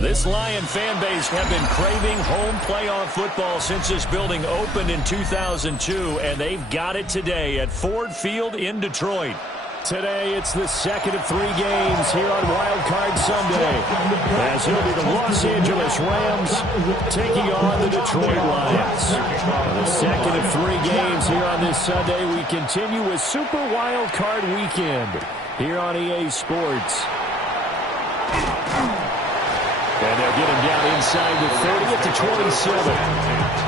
This Lion fan base have been craving home playoff football since this building opened in 2002, and they've got it today at Ford Field in Detroit. Today, it's the second of 3 games here on Wild Card Sunday, as it'll be the Los Angeles Rams taking on the Detroit Lions. The second of 3 games here on this Sunday, we continue with Super Wild Card Weekend here on EA Sports. And they'll get him down inside the 30 at the 27.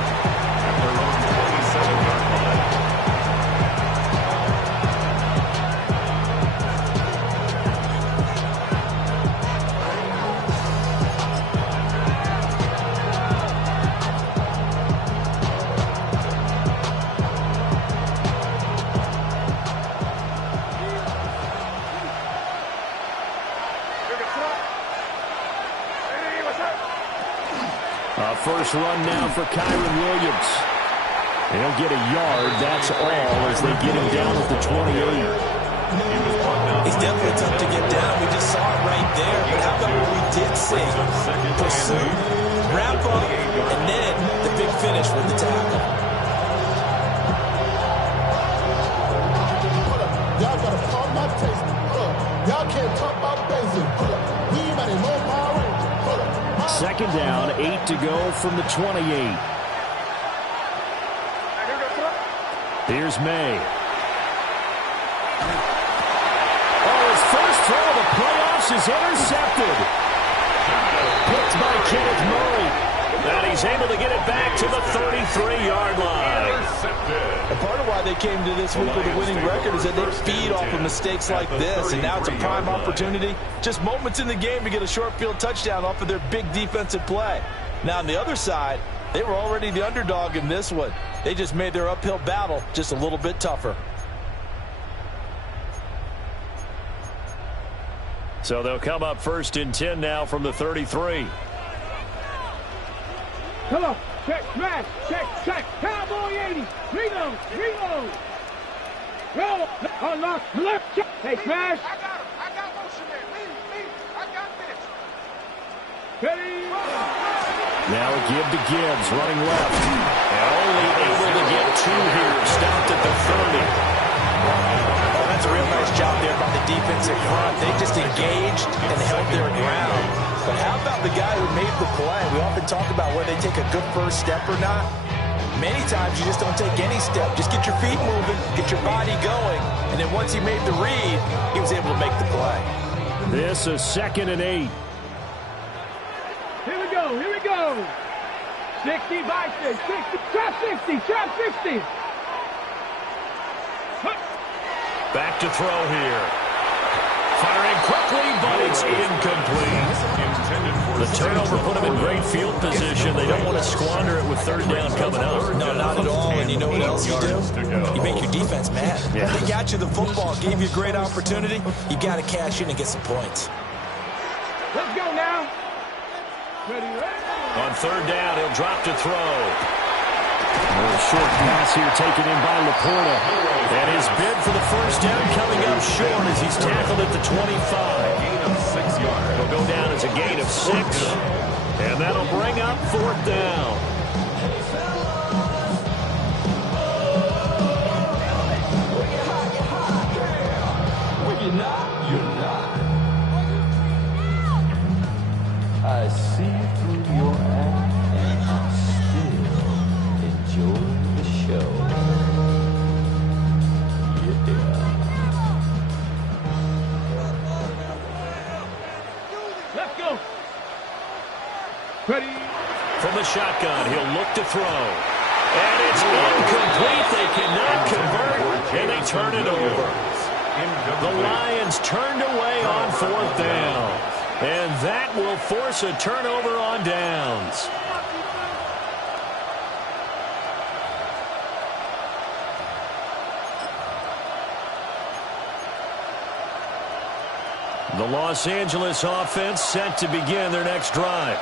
First run now for Kyron Williams. They'll get a yard, that's all, as they get him down at the 28. He's definitely tough to get down. We just saw it right there. But how about what we did see? Pursuit, wrap up, and then the big finish with the tackle. Y'all got to pump my taste. Y'all can't talk about basic. We ain't got no power. Second down, 8 to go from the 28. Here's May. Oh, his first throw of the playoffs is intercepted. Picked by Kenneth Murray. And he's able to get it back to the 33-yard line. And part of why they came to this week with a winning record is that they feed off of mistakes like this, and now it's a prime opportunity. Just moments in the game to get a short field touchdown off of their big defensive play. Now, on the other side, they were already the underdog in this one. They just made their uphill battle just a little bit tougher. So they'll come up first and 10 now from the 33. Come on, check, smash, check, cowboy 80, reload, go, unlock, left, check, hey, smash. I got motion there, me, I got this. Ready. Now a give to Gibbs, running left. And only able to get 2 here, stopped at the 30. Oh, that's a real nice job there by the defensive front. They just engaged and held their ground. But how about the guy who made the play? We often talk about whether they take a good first step or not. Many times you just don't take any step. Just get your feet moving, get your body going, and then once he made the read, he was able to make the play. This is 2nd and 8. Here we go. 60 by 6, 60, trap 60. Back to throw here. Firing quickly, but it's incomplete. The turnover put them in great field position. They don't want to squander it with 3rd down coming up. No, not at all. And you know what else you do? You make your defense mad. Yeah. They got you the football, gave you a great opportunity. You got to cash in and get some points. Let's go now. Ready. On 3rd down, he'll drop to throw. A short pass here taken in by Laporta. And his bid for the first down coming up short as he's tackled at the 25. He'll go down as a gain of 6. And that'll bring up 4th down. from the shotgun. He'll look to throw. And it's incomplete. They cannot convert, and they turn it over. The Lions turned away on 4th down. And that will force a turnover on downs. The Los Angeles offense set to begin their next drive.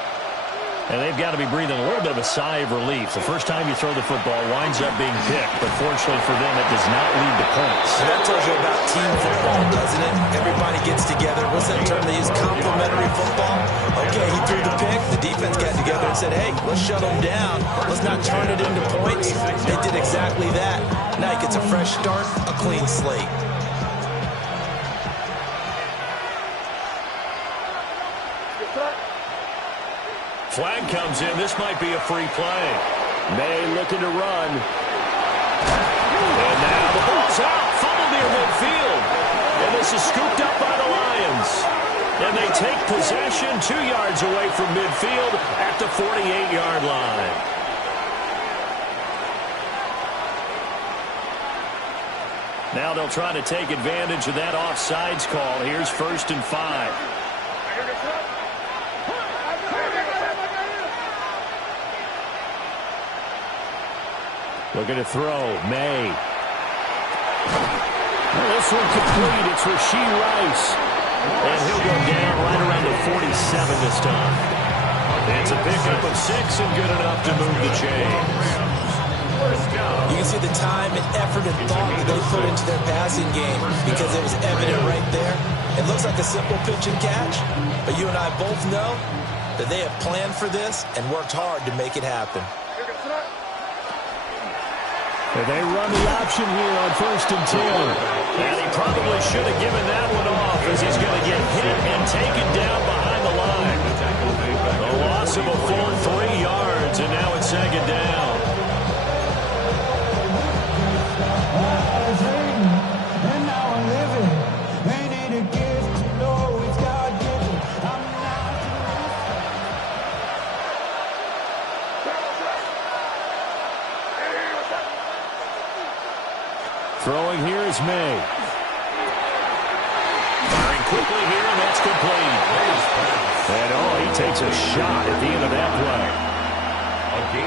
And they've got to be breathing a little bit of a sigh of relief. The first time you throw the football winds up being picked, but fortunately for them, it does not lead to points. And that tells you about team football, doesn't it? Everybody gets together. What's that term they use? Complementary football. Okay, he threw the pick. The defense got together and said, hey, let's shut him down. Let's not turn it into points. They did exactly that. Now he gets a fresh start, a clean slate. Flag comes in. This might be a free play. May looking to run. And now the ball's out. Fumble near midfield. And this is scooped up by the Lions. And they take possession 2 yards away from midfield at the 48-yard line. Now they'll try to take advantage of that offsides call. Here's 1st and 5. Looking to throw. May. This one complete. It's Rashee Rice. And he'll go down right around the 47 this time. It's a pickup of 6 and good enough to move the chains. You can see the time and effort and thought that they put into their passing game because it was evident right there. It looks like a simple pitch and catch, but you and I both know that they have planned for this and worked hard to make it happen. And they run the option here on 1st and 10. And he probably should have given that one off as he's going to get hit and taken down behind the line. A loss of a full 3 yards, and now it's 2nd down. Throwing here is May. Firing quickly here, and that's complete. And he takes a shot at the end of that play.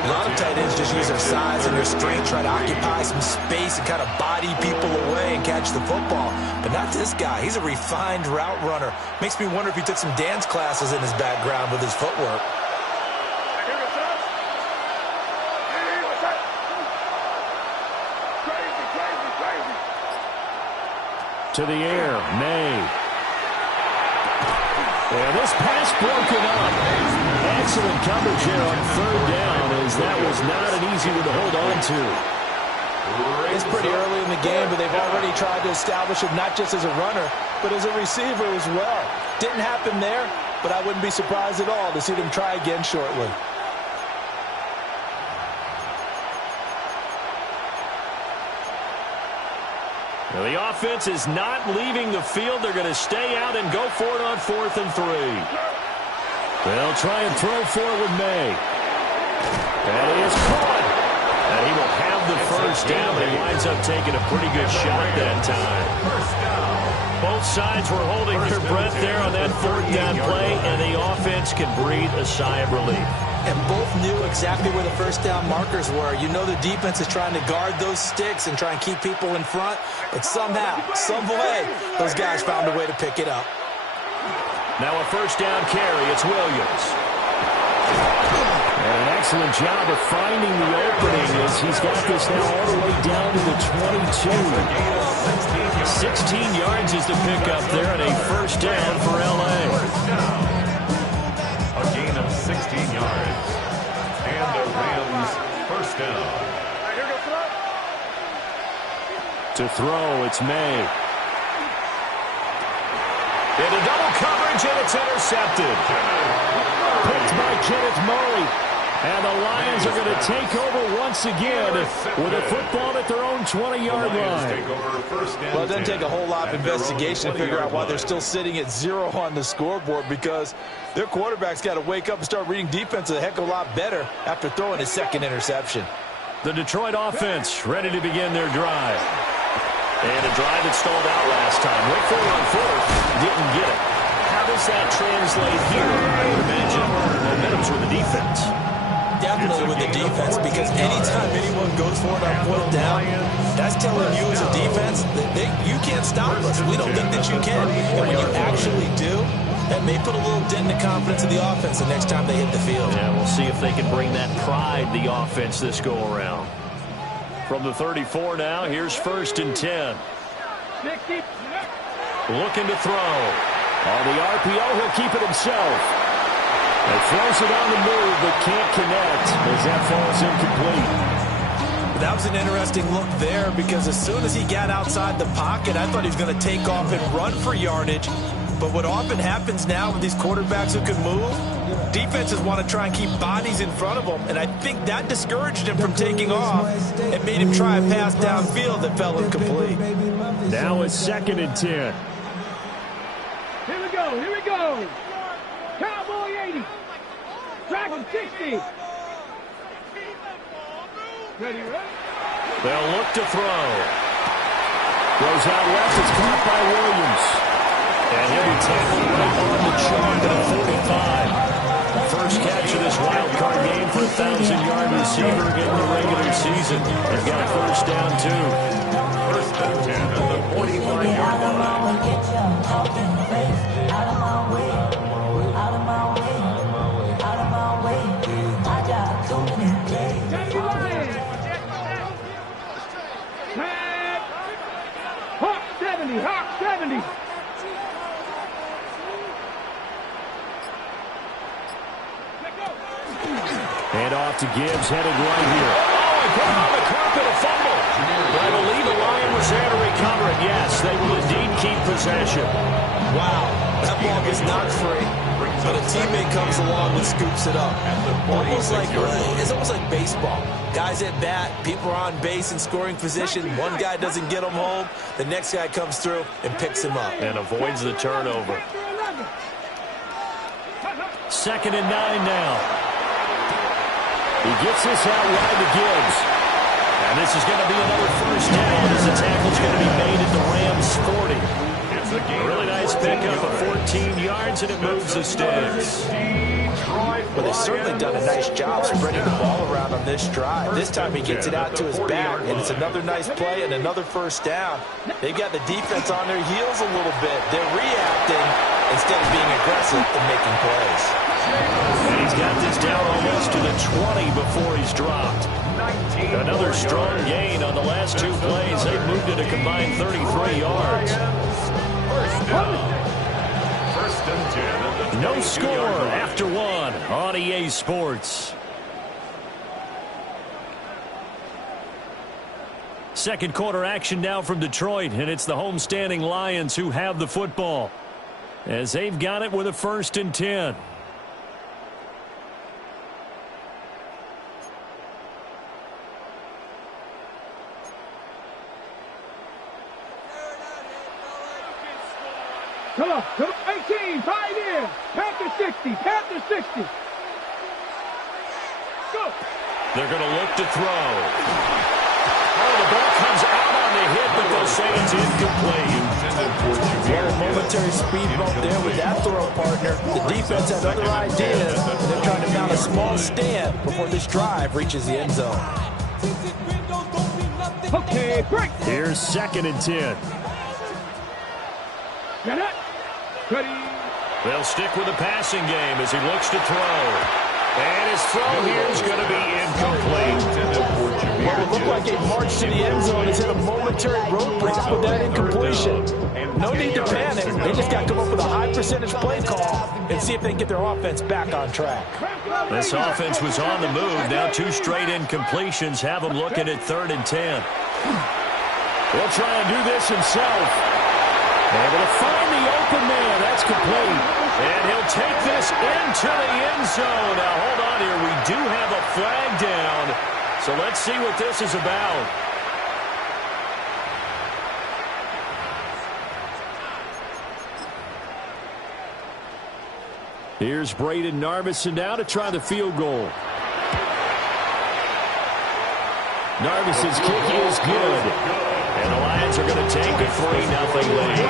A lot of tight ends just use their size and their strength, try to occupy some space and kind of body people away and catch the football. But not this guy. He's a refined route runner. Makes me wonder if he took some dance classes in his background with his footwork. To the air, May. And this pass broken up. Excellent coverage here on 3rd down, as that was not an easy one to hold on to. It's pretty early in the game, but they've already tried to establish him not just as a runner, but as a receiver as well. Didn't happen there, but I wouldn't be surprised at all to see them try again shortly. Now the offense is not leaving the field. They're going to stay out and go for it on 4th and 3. They'll try and throw for it with May. And he is caught. And he will have the 1st down. He winds up taking a pretty good shot that time. Both sides were holding their breath there on that 4th down play, and the offense can breathe a sigh of relief. And both knew exactly where the 1st down markers were. You know the defense is trying to guard those sticks and try and keep people in front. But somehow, some way, those guys found a way to pick it up. Now a 1st down carry. It's Williams. And an excellent job of finding the opening as he's got this now all the way down to the 22. 16 yards is the pickup there and a 1st down for L.A. A gain of 16 yards. And the Rams 1st down. To throw, it's May. Into double coverage, and it's intercepted. Picked by Kenneth Murray. And the Lions are going to take over once again with a football at their own 20-yard line. Well, it doesn't take a whole lot of investigation to figure out why they're still sitting at 0 on the scoreboard, because their quarterback's got to wake up and start reading defense a heck of a lot better after throwing his second interception. The Detroit offense ready to begin their drive. And a drive that stalled out last time. Went for it on fourth, didn't get it. How does that translate here? I would imagine momentum's with the defense. Definitely with the defense, because anytime anyone goes for it on fourth down, that's telling you as a defense that you can't stop us. We don't think that you can. And when you actually do, that may put a little dent in the confidence of the offense the next time they hit the field. Yeah, we'll see if they can bring that pride, the offense, this go-around. From the 34 now, here's 1st and 10. Looking to throw. On the RPO, he'll keep it himself. And throws it on the move, but can't connect as that falls incomplete. That was an interesting look there, because as soon as he got outside the pocket, I thought he was going to take off and run for yardage. But what often happens now with these quarterbacks who can move, defenses want to try and keep bodies in front of them, and I think that discouraged him from taking off and made him try a pass downfield that fell incomplete. Now it's 2nd and 10. Here we go, here we go. Cowboy 80. Dragon 60. Ready, ready? They'll look to throw. Goes out left. It's caught by Williams. And he'll be tackled right on the chalk at a 45. First catch of this wild card game for a 1,000-yard receiver in the regular season. They've got a first down, too. 1st and 10 at the 45-yard line. Hawk 70, Hawk 70. Hand off to Gibbs, headed right here. Oh, and put him on the carpet, a fumble. But I believe the Lion was there to recover it. Yes, they will indeed keep possession. Wow, that ball gets knocked free, but a teammate comes along and scoops it up. It's almost like baseball. Guys at bat, people are on base in scoring position. One guy doesn't get him home. The next guy comes through and picks him up. And avoids the turnover. 2nd and 9 now. He gets this out wide to Gibbs. And this is going to be another first down as the tackle's going to be made at the Rams 40. A really nice pickup of 14 yards, and it moves the sticks. Well, they've certainly done a nice job spreading the ball around on this drive. This time he gets it out to his back, and it's another nice play and another first down. They've got the defense on their heels a little bit. They're reacting instead of being aggressive and making plays. And he's got this down almost to the 20 before he's dropped. Another strong gain on the last 2 plays. They've moved it a combined 33 yards. First and 10. No score after 1 on EA Sports. Second quarter action now from Detroit, and it's the homestanding Lions who have the football as they've got it with a 1st and 10. Come on, 18, 5 in. Panther 60, Panther 60. Go. They're going to look to throw. Oh, the ball comes out on the hit, but they'll say it's incomplete. Well, a momentary speed bump there with that throw, partner. The defense had other ideas, and they're trying to mount a small stand before this drive reaches the end zone. Okay, break. Here's 2nd and 10. Get it. Ready. They'll stick with the passing game as he looks to throw. And his throw here is going to be incomplete. Well, it looked like a march to the end zone has hit a momentary roadblock with that incompletion. No need to panic. They just got to come up with a high percentage play call and see if they can get their offense back on track. This offense was on the move. Now 2 straight incompletions have them looking at 3rd and 10. He'll try and do this himself. Able to find the open man. That's complete. And he'll take this into the end zone. Now, hold on here. We do have a flag down. So let's see what this is about. Here's Braden Narvison now to try the field goal. Narvison's kick is good. And the Lions are going to take a 3-0 lead.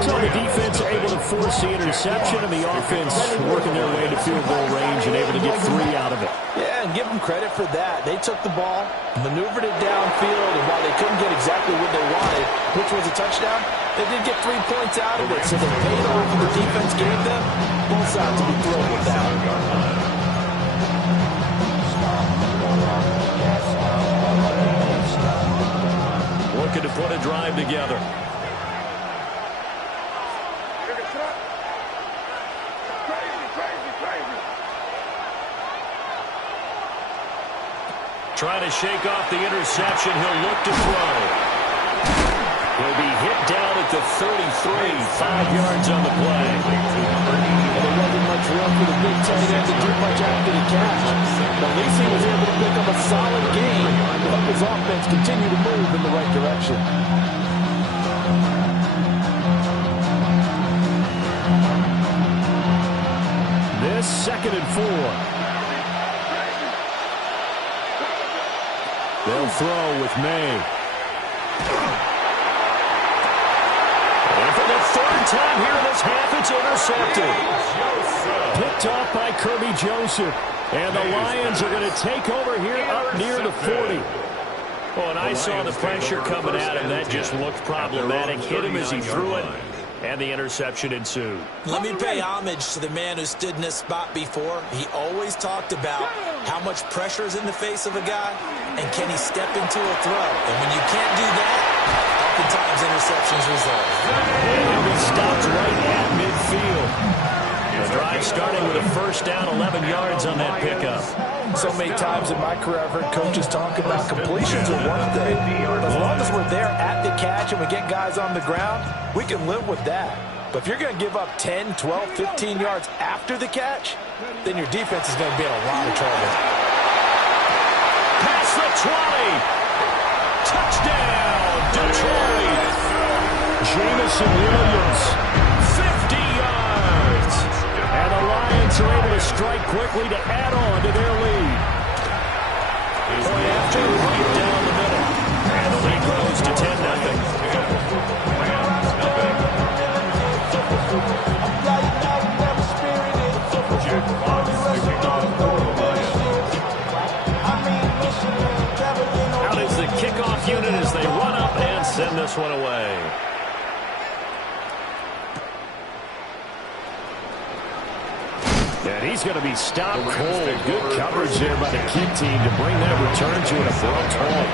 So the defense able to force the interception, and the offense working their way to field goal range and able to get 3 out of it. Yeah, and give them credit for that. They took the ball, maneuvered it downfield, and while they couldn't get exactly what they wanted, which was a touchdown, they did get 3 points out of it. So they paid off what the defense gave them. Both sides to be thrilled with that. Looking to put a drive together. Trying to shake off the interception. He'll look to throw. He'll be hit down at the 33, 5 yards on the play. And there wasn't much room for the big tight end to do much after the catch. But at least he was able to pick up a solid gain to help his offense continue to move in the right direction. This 2nd and 4. They'll throw with May. And for the 3rd time here in this half, it's intercepted. Picked off by Kirby Joseph. And the Lions are going to take over here up near the 40. Well, and I saw the pressure coming at him. That just looked problematic. Hit him as he threw it. And the interception ensued. Let me pay homage to the man who stood in this spot before. He always talked about how much pressure is in the face of a guy, and can he step into a throw. And when you can't do that, oftentimes interceptions result. And he'll be stopped right at midfield. The drive starting with a 1st down, 11 yards on that pickup. So many times in my career, I've heard coaches talk about completions are one thing. But as long as we're there at the catch and we get guys on the ground, we can live with that. But if you're going to give up 10, 12, 15 yards after the catch, then your defense is going to be in a lot of trouble. Past the 20. Touchdown, Detroit. Jamison Williams, 50 yards. And the Lions are able to strike quickly to add on to their lead. Point after right down the middle. And the lead grows to 10-0. Out is the kickoff unit as they run up and send this one away. And he's going to be stopped cold. Good coverage there by the kick team to bring that return to an abrupt halt.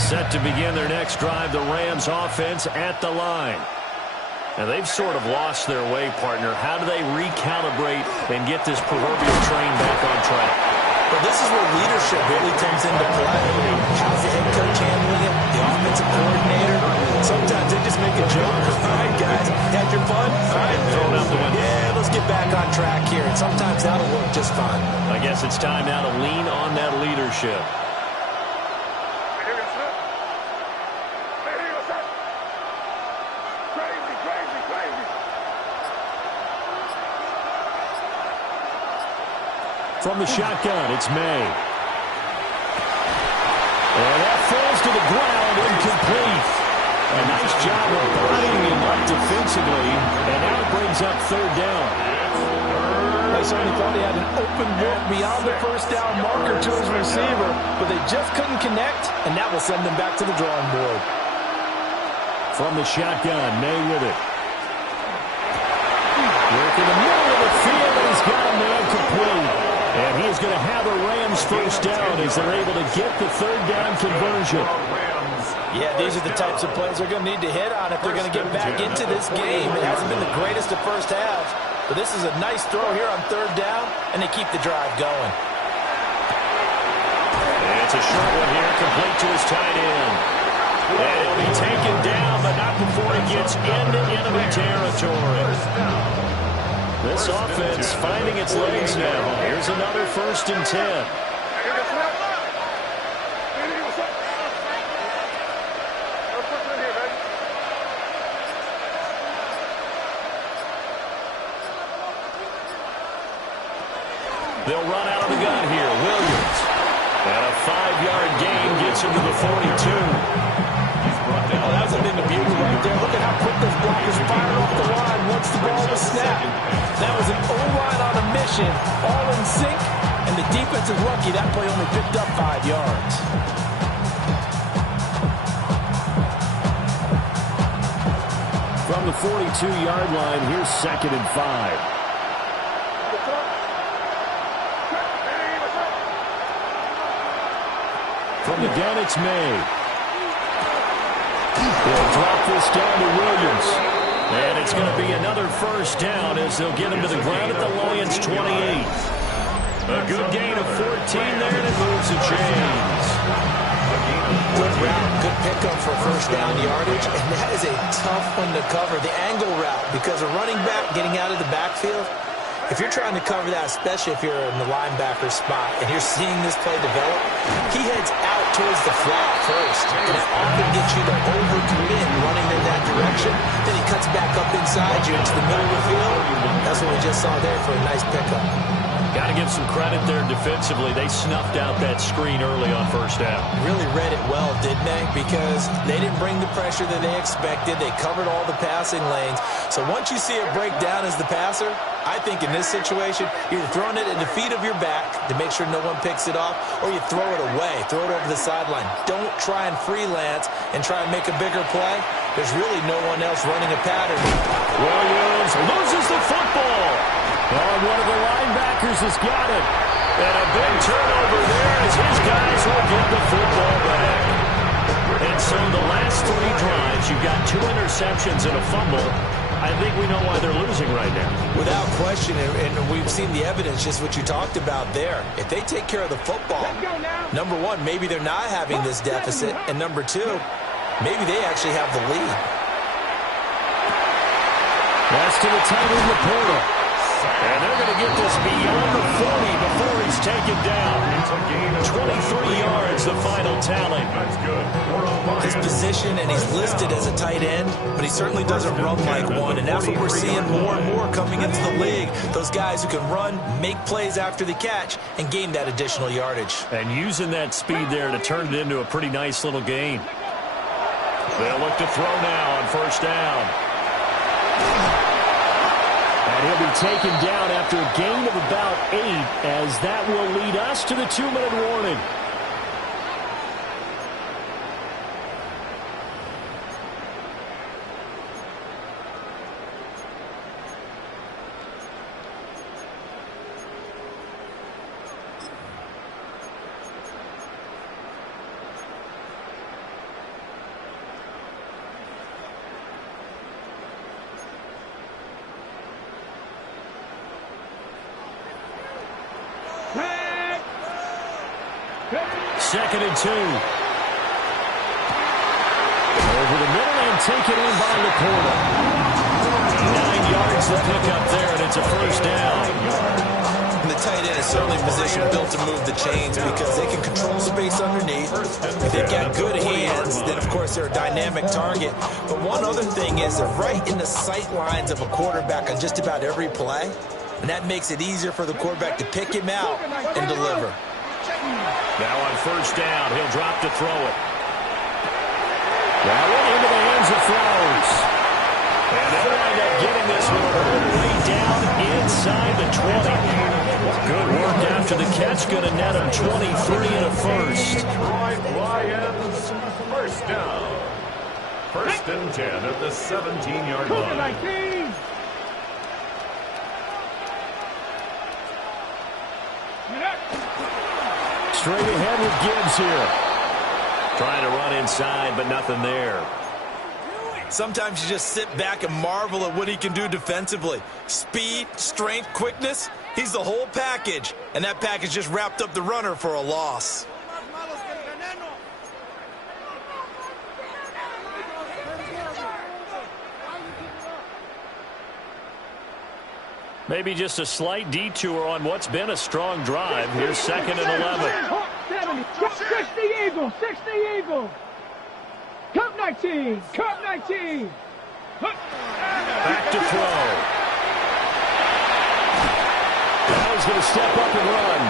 Set to begin their next drive, the Rams offense at the line. And they've sort of lost their way, partner. How do they recalibrate and get this proverbial train back on track? But this is where leadership really comes into play. How's the head coach handling it? The offensive coordinator? Sometimes they just make a joke. All right, guys, had your fun? All right, throw it out the window. Yeah, let's get back on track here. And sometimes that'll work just fine. I guess it's time now to lean on that leadership. From the shotgun, it's May. And that falls to the ground, incomplete. A nice job of bodying him up defensively, and now it brings up 3rd down. I certainly thought he had an open look beyond the 1st down marker to his receiver, but they just couldn't connect, and that will send them back to the drawing board. From the shotgun, May with it. Work in the middle of the field, and he's got a man complete. And he's going to have a Rams 1st down as they're able to get the 3rd down conversion. Yeah, these are the types of plays they're going to need to hit on if they're going to get back into this game. It hasn't been the greatest of first halves, but this is a nice throw here on third down, and they keep the drive going. It's a short one here, complete to his tight end. And he'll be taken down, but not before he gets into enemy territory. This offense finding its legs now. Here's another 1st and 10. They'll run out of the gun here. Williams. And a 5-yard gain gets him to the 42. Oh, that was a bit of beauty right there. Look at how quick those blockers fired off the line once the ball was snapped. That was an O-line on a mission, all in sync, and the defense is lucky that play only picked up 5 yards. From the 42-yard line, here's 2nd and 5. From the gun, it's May. They'll drop this down to Williams. And it's going to be another 1st down as they'll get him to the ground at the Lions' 28. A good gain of 14 there, and it moves the chains. Good route, good pickup for 1st down yardage, and that is a tough one to cover. The angle route, because a running back getting out of the backfield, if you're trying to cover that, especially if you're in the linebacker spot and you're seeing this play develop, he heads out towards the flat first. And it often gets you to overcommit running in that direction. Then he cuts back up inside you into the middle of the field. That's what we just saw there for a nice pickup. Got to give some credit there defensively. They snuffed out that screen early on 1st down. Really read it well, didn't they? Because they didn't bring the pressure that they expected. They covered all the passing lanes. So once you see it break down as the passer, I think in this situation, you're throwing it at the feet of your back to make sure no one picks it off, or you throw it away, throw it over the sideline. Don't try and freelance and try and make a bigger play. There's really no one else running a pattern. Williams loses the football. Oh, one of the linebackers has got it. And a big turnover there as his guys will get the football back. And so the last 3 drives, you've got 2 interceptions and a fumble. I think we know why they're losing right now. Without question, and we've seen the evidence, just what you talked about there. If they take care of the football, number one, maybe they're not having this deficit, and number 2, maybe they actually have the lead. Pass to the tight end, Laporta. And they're going to get this beyond the 40 before he's taken down. 23 yards, the final tally. His position, and he's listed as a tight end, but he certainly doesn't run like one, and that's what we're seeing more and more coming into the league. Those guys who can run, make plays after the catch, and gain that additional yardage. And using that speed there to turn it into a pretty nice little gain. They'll look to throw now on 1st down. And he'll be taken down after a gain of about 8, as that will lead us to the 2-minute warning. Second and 2. Over the middle and taken in by Laporta. 9 yards to pick up there, and it's a 1st down. And the tight end is certainly in position built to move the chains because they can control space underneath. If they've got good hands, then, of course, they're a dynamic target. But one other thing is they're right in the sight lines of a quarterback on just about every play, and that makes it easier for the quarterback to pick him out and deliver. Now on 1st down, he'll drop to throw it. That one into the hands of Flowers. And they'll wind up getting this one all the way down inside the 20. Good work after the catch. Going to net him 23 and a 1st. Lions, 1st down. 1st and 10 at the 17-yard line. Straight ahead with Gibbs here. Trying to run inside, but nothing there. Sometimes you just sit back and marvel at what he can do defensively. Speed, strength, quickness, he's the whole package. And that package just wrapped up the runner for a loss. Maybe just a slight detour on what's been a strong drive. Here's 2nd and 11. 60 Eagles, 60 Eagles. Cup 19, Cup 19. Back to throw. Now he's going to step up and run.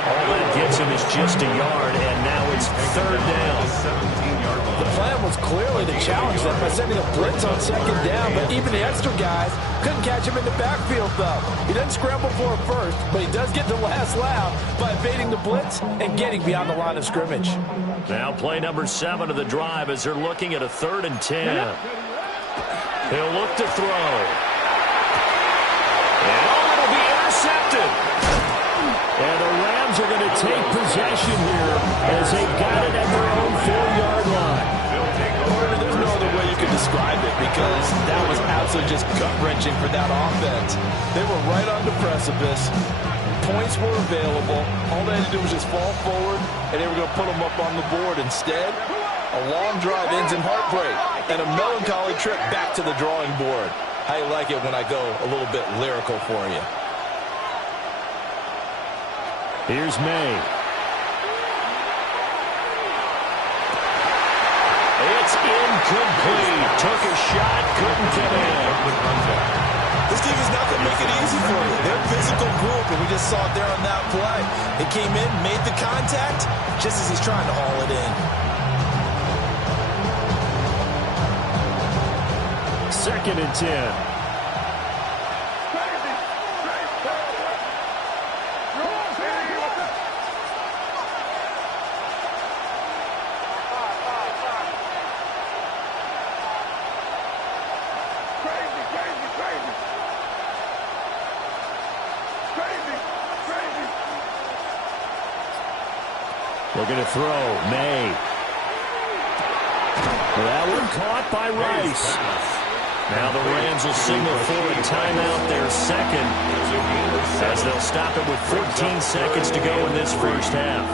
All that gets him is just a yard, and now it's 3rd down. 17-yard line. The plan was clearly to challenge them by sending a blitz on 2nd down, but even the extra guys couldn't catch him in the backfield, though. He doesn't scramble for it first, but he does get the last laugh by evading the blitz and getting beyond the line of scrimmage. Now play number 7 of the drive as they're looking at a 3rd and 10. He'll look to throw. And it'll be intercepted. And the Rams are going to take possession here as they've got it at their own 4-yard line. There's no other way you can describe it because that was absolutely just gut-wrenching for that offense. They were right on the precipice. Points were available. All they had to do was just fall forward, and they were going to put them up on the board. Instead, a long drive ends in heartbreak and a melancholy trip back to the drawing board. How you like it when I go a little bit lyrical for you? Here's May. It's incomplete. Took a shot, couldn't get in. This team is not going to make it easy for you. They're a physical group, and we just saw it there on that play. It came in, made the contact, just as he's trying to haul it in. 2nd and 10. Looking to throw. May. That one caught by Rice. Now the Rams will signal for a timeout, their 2nd, as they'll stop it with 14 seconds to go in this first half.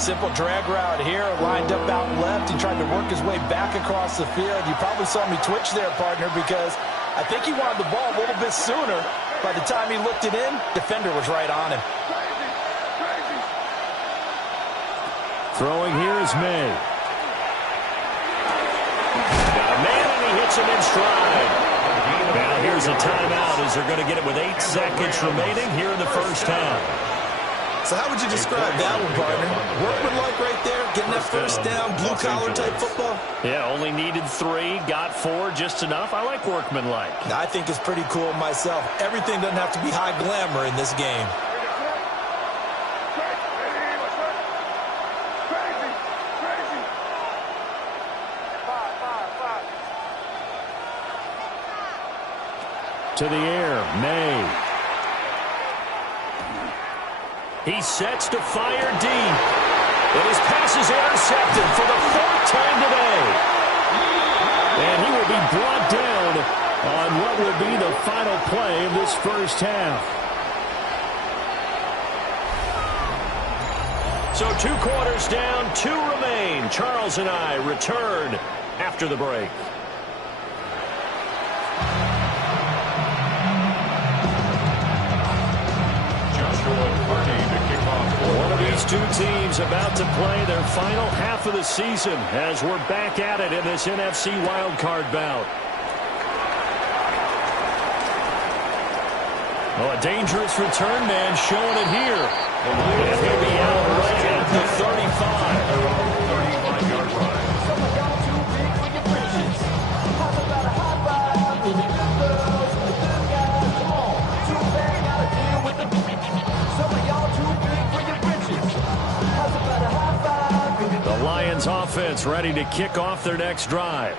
Simple drag route here, lined up out left. He tried to work his way back across the field. You probably saw me twitch there, partner, because I think he wanted the ball a little bit sooner. By the time he looked it in, defender was right on him. Throwing here is May. Got a man, and he hits him in stride. Now here's a timeout as they're going to get it with 8 seconds remaining here in the first half. So how would you describe that one, partner? Workmanlike right there, getting that first down, blue-collar type football? Yeah, only needed 3, got 4, just enough. I like workmanlike. I think it's pretty cool myself. Everything doesn't have to be high glamour in this game. To the air, May. He sets to fire deep. And his pass is intercepted for the 4th time today. And he will be brought down on what will be the final play of this first half. So 2 quarters down, 2 remain. Charles and I return after the break. One of these 2 teams about to play their final half of the season as we're back at it in this NFC wildcard bout. Oh, a dangerous return man showing it here. And he'll be out right at the 35. 35-yard line. The Lions offense ready to kick off their next drive.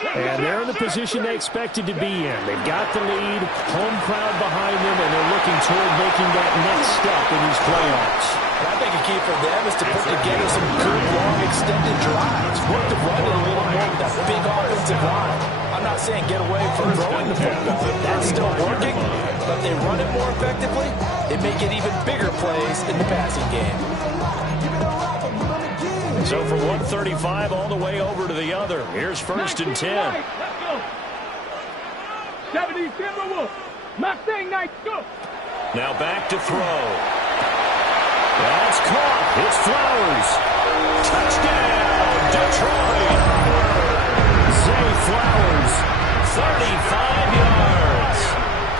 And they're in the position they expected to be in. They've got the lead, home crowd behind them, and they're looking toward making that next step in these playoffs. I think a key for them is to put together some good, long, extended drives. Work the run it a little more with that big offensive line. I'm not saying get away from throwing the football. That's still working. But if they run it more effectively, they may get even bigger plays in the passing game. So from 135 all the way over to the other. Here's 1st and 10. Let's go. 70 Timberwolves. Mustang Knights, go. Now back to throw. That's caught. It's Flowers. Touchdown, Detroit. Zay Flowers, 35 yards.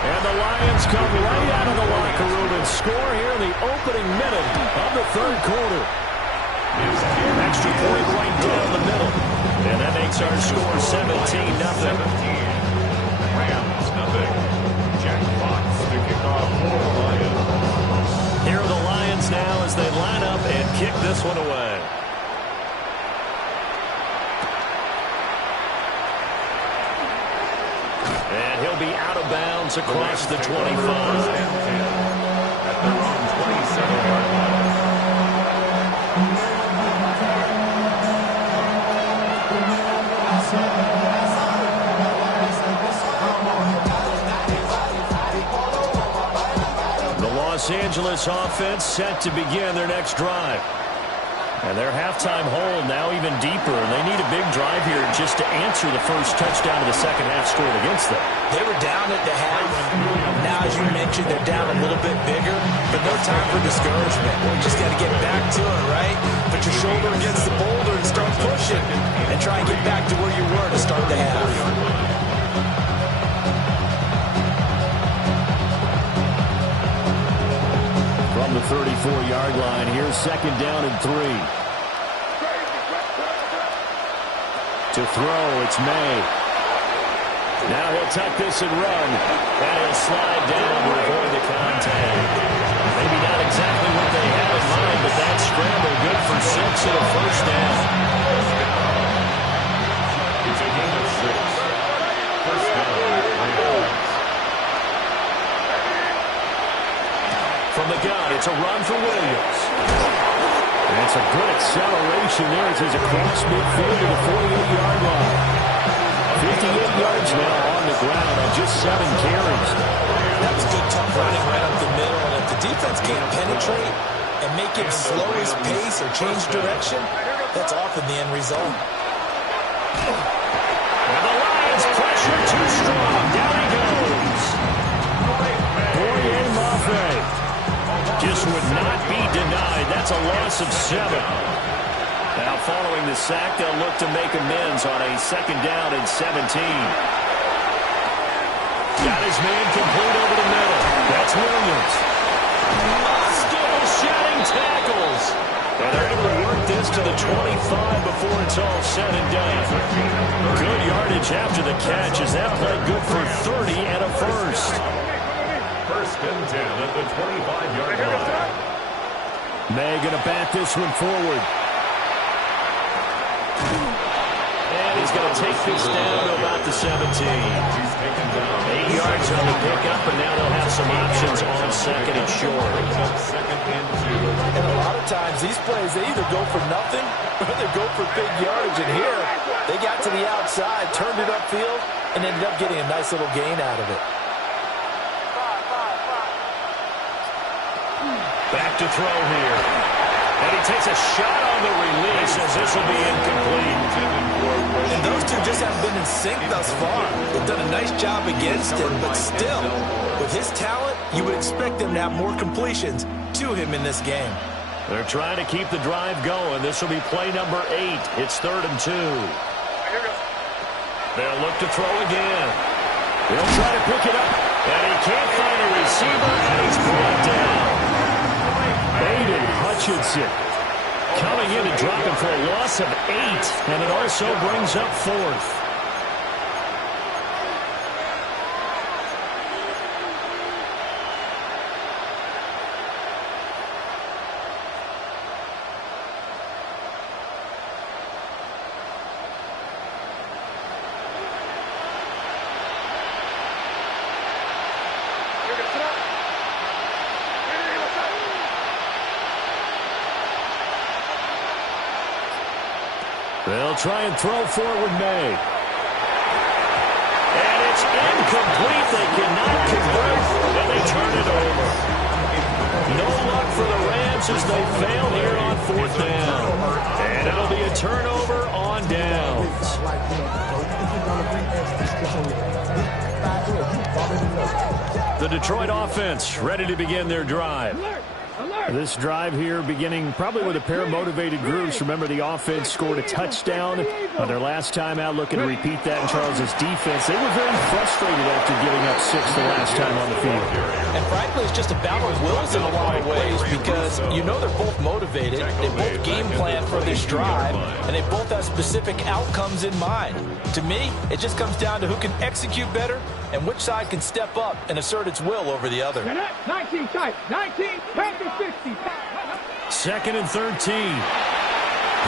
And the Lions come right out of the locker room and score here in the opening minute of the 3rd quarter. Extra point right down the middle. And that makes our score 17-0. Rams, nothing. Jack Fox to kick off for the Lions. Here are the Lions now as they line up and kick this one away. And he'll be out of bounds across the 25. At their own 27-yard line. Los Angeles offense set to begin their next drive. And their halftime hold now even deeper, and they need a big drive here just to answer the first touchdown of the second half scored against them. They were down at the half. Now, as you mentioned, they're down a little bit bigger, but no time for discouragement. You just got to get back to it, right? Put your shoulder against the boulder and start pushing, and try and get back to where you were to start the half. From the 34-yard line, here's 2nd down and 3. To throw, it's May. Now he'll tuck this and run. And he'll slide down to avoid the contact. Maybe not exactly what they had in mind, but that scramble good for 6 and a 1st down. It's a gain of 6. 1st down, Rams. From the gun, it's a run for Williams. And it's a good acceleration there as he's across midfield to the 48-yard line. 58 yards now on the ground on just 7 carries. That was good tough running right up the middle, and if the defense can't penetrate and make him slow his pace or change direction, that's often the end result. And the Lions pressure too strong. Down he goes. Boye Mafe. Just would not be denied. That's a loss of 7. Now following the sack, they'll look to make amends on a 2nd down and 17. Got his man complete over the middle. That's Williams. Still shedding tackles. And they're able to work this to the 25 before it's all said and done. Good yardage after the catch as that play good for 30 and a 1st. 1st and 10 at the 25-yard line. May going to bat this one forward. And he's going to take this down to about the 17. He's taken down 8 yards on the pickup, and now they'll have some options on 2nd and short. 2nd and 2. And a lot of times, these plays, they either go for nothing or they go for big yardage. And here, they got to the outside, turned it upfield, and ended up getting a nice little gain out of it. Back to throw here. And he takes a shot on the release as this will be incomplete. And those two just haven't been in sync thus far. They've done a nice job against him, but still, with his talent, you would expect them to have more completions to him in this game. They're trying to keep the drive going. This will be play number 8. It's 3rd and 2. They'll look to throw again. He'll try to pick it up, and he can't find a receiver, and he's brought down. Aiden Hutchinson coming in and dropping for a loss of 8, and it also brings up 4th. try and throw forward May. And it's incomplete. They cannot convert, and they turn it over. No luck for the Rams as they fail here on 4th down. And it'll be a turnover on downs. The Detroit offense ready to begin their drive. This drive here beginning probably with a pair of motivated groups. Remember, the offense scored a touchdown on their last time out, looking to repeat that in Charles's defense. They were very frustrated after giving up 6 the last time on the field. And frankly, it's just a battle of wills in a lot of ways because you know they're both motivated. They both game plan for this drive, and they both have specific outcomes in mind. To me, it just comes down to who can execute better and which side can step up and assert its will over the other. 19 tight. 19, Panther 60. 2nd and 13.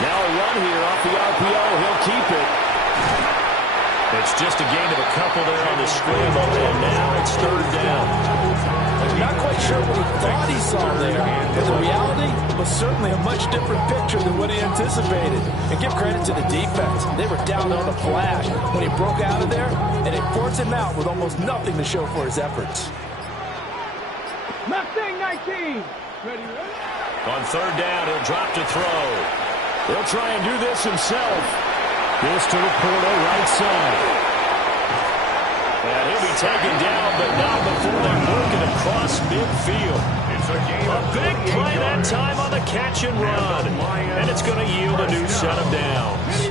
Now a run here off the RPO. He'll keep it. It's just a gain of a couple there on the scramble, and now it's 3rd down. Not quite sure what he thought he saw there, but the reality was certainly a much different picture than what he anticipated. And give credit to the defense. They were down on the flash when he broke out of there, and they forced him out with almost nothing to show for his efforts. Mustang 19. Ready? On 3rd down, he'll drop to throw. He'll try and do this himself. This to Laporta, right side. And he'll be taken down, but not before they're working across midfield. It's a big play that time on the catch and run. And it's going to yield a new set of downs.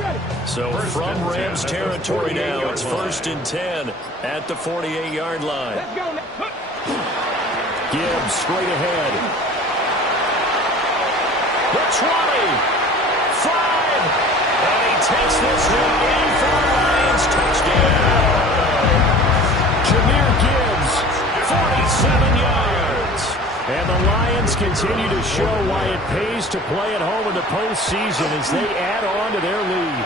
So from Rams territory now, it's 1st and 10 at the 48-yard line. Let's go. Gibbs straight ahead. The 20. 5. And he takes this one in for the Lions. Touchdown. Jahmyr Gibbs, 47 yards. And the Lions continue to show why it pays to play at home in the postseason as they add on to their lead.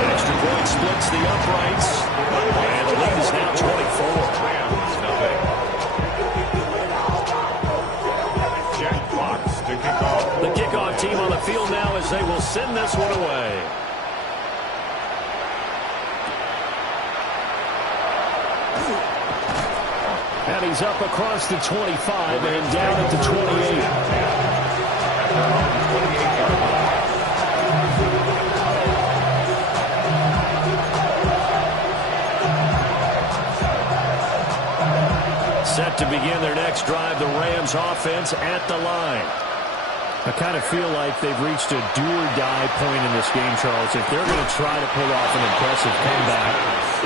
The extra point splits the uprights. And the lead is now 24. The kickoff team on the field now as they will send this one away. And he's up across the 25 and down at the 28. Set to begin their next drive, the Rams offense at the line. I kind of feel like they've reached a do-or-die point in this game, Charles. If they're going to try to pull off an impressive comeback,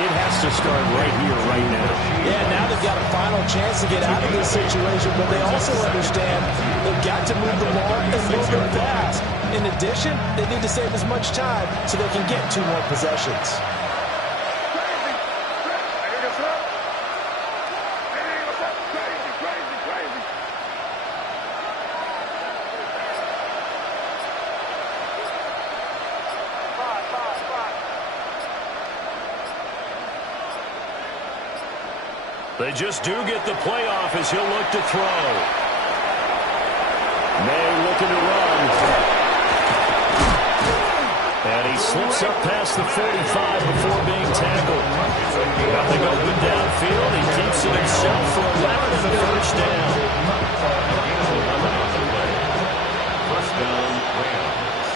it has to start right here, right now. Yeah, now they've got a final chance to get out of this situation, but they also understand they've got to move the ball and move it fast. In addition, they need to save as much time so they can get 2 more possessions. They just do get the playoff as he'll look to throw. May looking to run. And he slips up past the 45 before being tackled. Nothing open downfield. He keeps it himself for 11 and a 1st down. First down, Rams.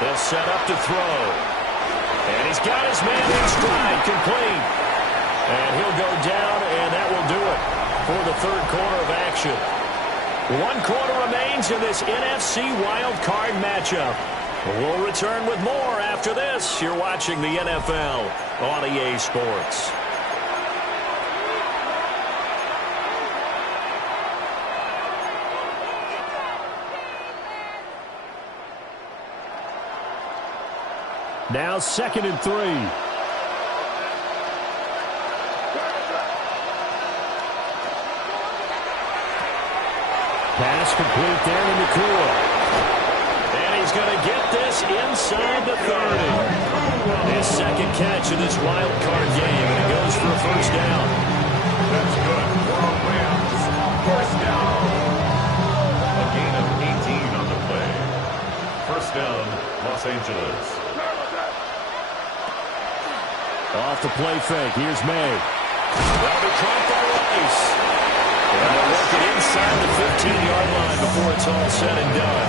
They'll set up to throw. And he's got his man in stride, complete. And he'll go down, and that will do it for the 3rd quarter of action. 1 quarter remains in this NFC Wild Card matchup. We'll return with more after this. You're watching the NFL on EA Sports. Now 2nd and 3. Pass complete there to Nakua. And he's going to get this inside the 30. His 2nd catch in this wild card game, and it goes for a 1st down. That's good for Rams. 1st down. down, Los Angeles. Off the play fake. Here's May. That'll be caught by Rice. And they'll work it inside the 15-yard line before it's all said and done.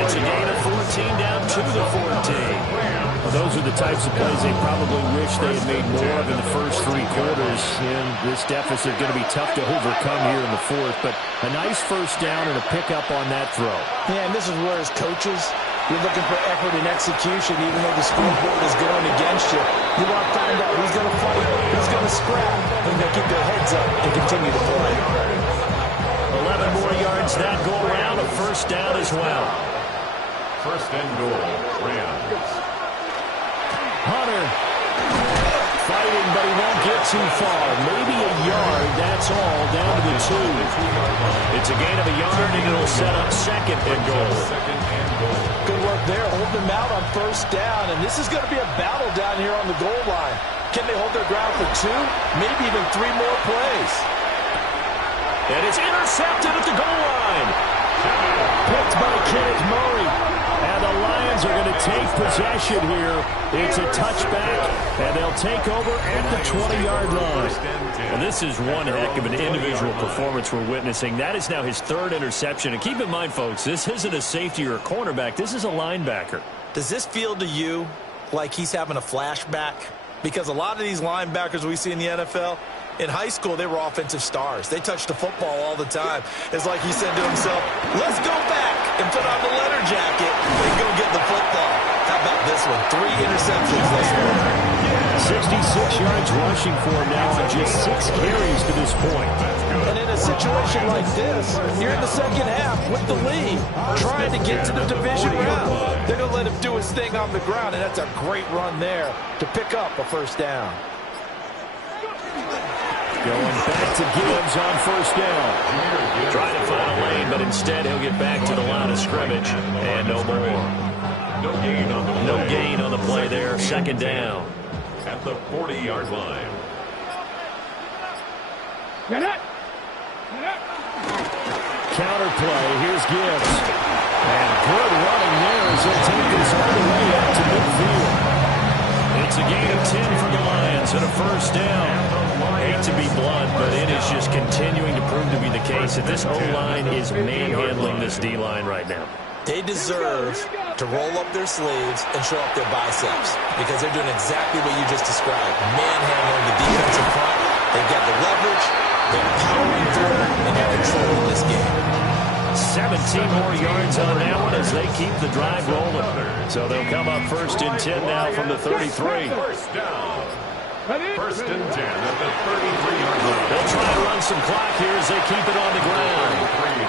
It's a gain of 14 down to the 14. Well, those are the types of plays they probably wish they had made more of in the first 3 quarters. And this deficit going to be tough to overcome here in the 4th. But a nice first down and a pickup on that throw. Yeah, and this is where as coaches, you're looking for effort and execution, even though the scoreboard is going against you. You want to find out who's going to fight, who's going to scrap, and they'll keep their heads up and continue to play. 11 more yards that go around, a first down as well. First and goal, Rams. Hunter fighting, but he won't get too far. Maybe a yard, that's all, down to the 2. It's a gain of a yard, and it'll set up second and goal. Good work there, hold them out on first down, and this is going to be a battle down here on the goal line. Can they hold their ground for 2, maybe even 3 more plays? And it's intercepted at the goal line. Picked by Kenneth Murray. And the Lions are going to take possession here. It's a touchback, and they'll take over at the 20-yard line. Well, this is one heck of an individual performance we're witnessing. That is now his 3rd interception. And keep in mind, folks, this isn't a safety or a cornerback. This is a linebacker. Does this feel to you like he's having a flashback? Because a lot of these linebackers we see in the NFL, in high school, they were offensive stars. They touched the football all the time. It's like he said to himself, let's go back and put on the leather jacket and go get the football. How about this one? 3 interceptions this one. 66 yards rushing for him now on just 6 carries to this point. And in a situation like this, you're in the second half with the lead, trying to get to the division round. They're going to let him do his thing on the ground, and that's a great run there to pick up a first down. Going back to Gibbs on first down. Trying to find a lane, but instead he'll get back to the line of scrimmage. And no more. No gain on the play there. Second down. At the 40-yard line. Counter play. Here's Gibbs. And good running there as he'll take this all the way up to midfield. It's a gain of 10 for the Lions and a first down. Hate to be blunt, but it is just continuing to prove to be the case that this O-line is manhandling this D-line right now. They deserve to roll up their sleeves and show up their biceps because they're doing exactly what you just described. Manhandling the defensive front. They've got the leverage. They're powering through, and they're controlling this game. 17 more yards on that one as they keep the drive rolling. So they'll come up first and 10 now from the 33. First down. First and 10 at the 33-yard line. They'll try to run some clock here as they keep it on the ground.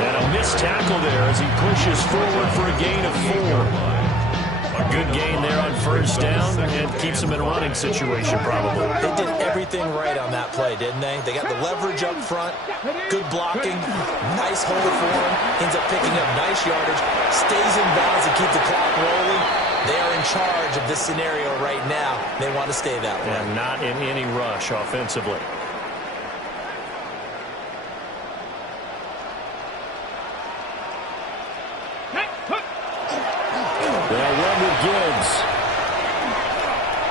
And a missed tackle there as he pushes forward for a gain of 4. A good gain there on first down and keeps them in a running situation probably. They did everything right on that play, didn't they? They got the leverage up front, good blocking, nice hold for him, ends up picking up nice yardage, stays in bounds to keep the clock rolling. They are in charge of this scenario right now. They want to stay that way. And not in any rush offensively. They'll run with Gibbs.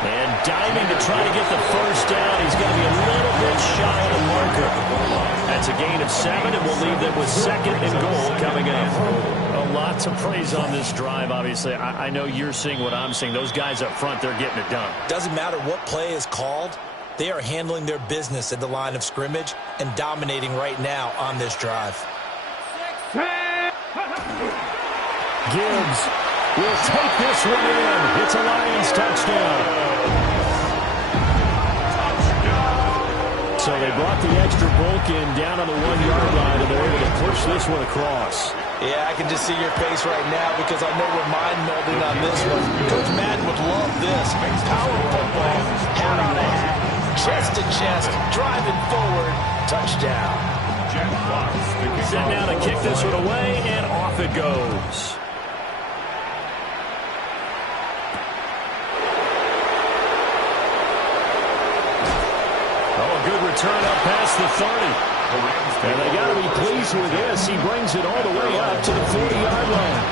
And diving to try to get the first down. He's going to be a little bit shy of the marker. That's a gain of 7, and we'll leave them with second and goal coming up. A lot to praise on this drive, obviously. I know you're seeing what I'm seeing. Those guys up front, they're getting it done. Doesn't matter what play is called. They are handling their business at the line of scrimmage and dominating right now on this drive. Gibbs will take this one in. It's a Lions touchdown. So they brought the extra bulk in down on the 1-yard line, and they're able to push this one across. Yeah, I can just see your face right now because I know we're mind-melding on this one. Coach Madden would love this. Power football, hat on a hat, chest to chest, driving forward, touchdown. Set now to kick this one away, and off it goes. Good return up past the 30. And they got to be pleased with this. He brings it all the way up to the 40-yard line.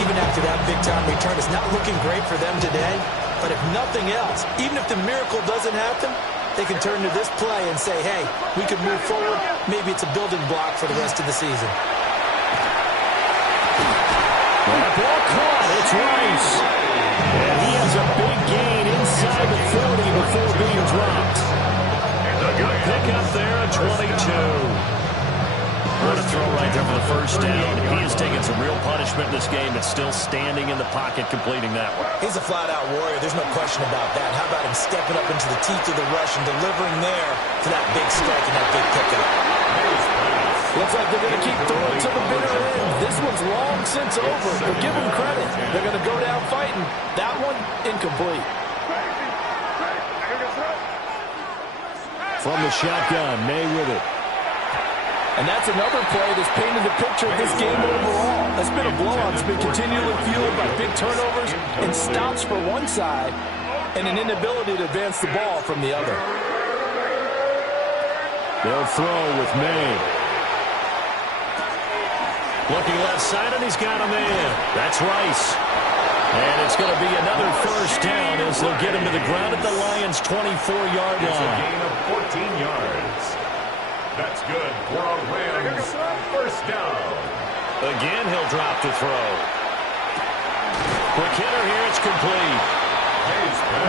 Even after that big-time return, it's not looking great for them today. But if nothing else, even if the miracle doesn't happen, they can turn to this play and say, hey, we can move forward. Maybe it's a building block for the rest of the season. That ball caught. It's Rice. And he has a big gain inside the 40 before being dropped. Good pickup there at 22. What a throw right there for the first down. He has taken some real punishment in this game, but still standing in the pocket completing that one. He's a flat-out warrior. There's no question about that. How about him stepping up into the teeth of the rush and delivering there for that big strike and that big pickup? Looks like they're going to keep throwing to the bitter end. This one's long since over, but give them credit. They're going to go down fighting. That one, incomplete. From the shotgun, May with it. And that's another play that's painted the picture of this game overall. That's been a blowout. It's been continually fueled by big turnovers and stops for one side and an inability to advance the ball from the other. They'll throw with May. Looking left side, and he's got him in. That's Rice. And it's going to be another first down as they'll get him to the ground at the Lions' 24-yard line. It's a gain of 14 yards. That's good for a Rams first down. Again, he'll drop to throw. Quick hitter here, it's complete.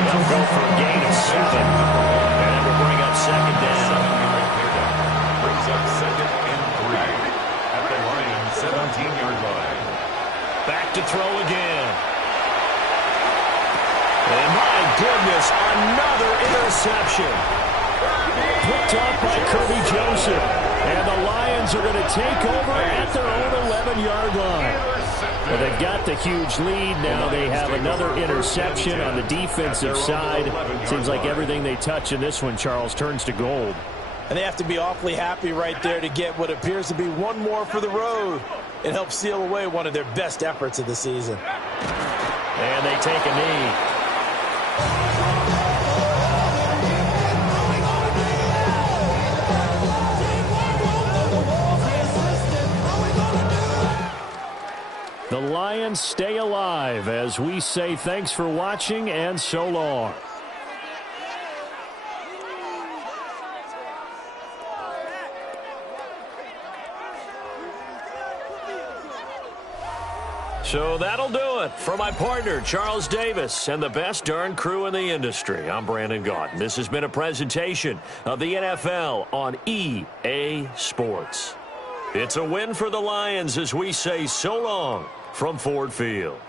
They'll go for a gain of 7. And it will bring up second down. Brings up second and 3 at the Lions' 17-yard line. Back to throw again. And my goodness, another interception. Picked up by Kirby Joseph. And the Lions are going to take over at their own 11-yard line. Well, they've got the huge lead. Now they have another interception on the defensive side. Seems like everything they touch in this one, Charles, turns to gold. And they have to be awfully happy right there to get what appears to be one more for the road. It helps seal away one of their best efforts of the season. And they take a knee. The Lions stay alive as we say thanks for watching and so long. So that'll do it. For my partner, Charles Davis, and the best darn crew in the industry, I'm Brandon Gaudin. This has been a presentation of the NFL on EA Sports. It's a win for the Lions as we say so long from Ford Field.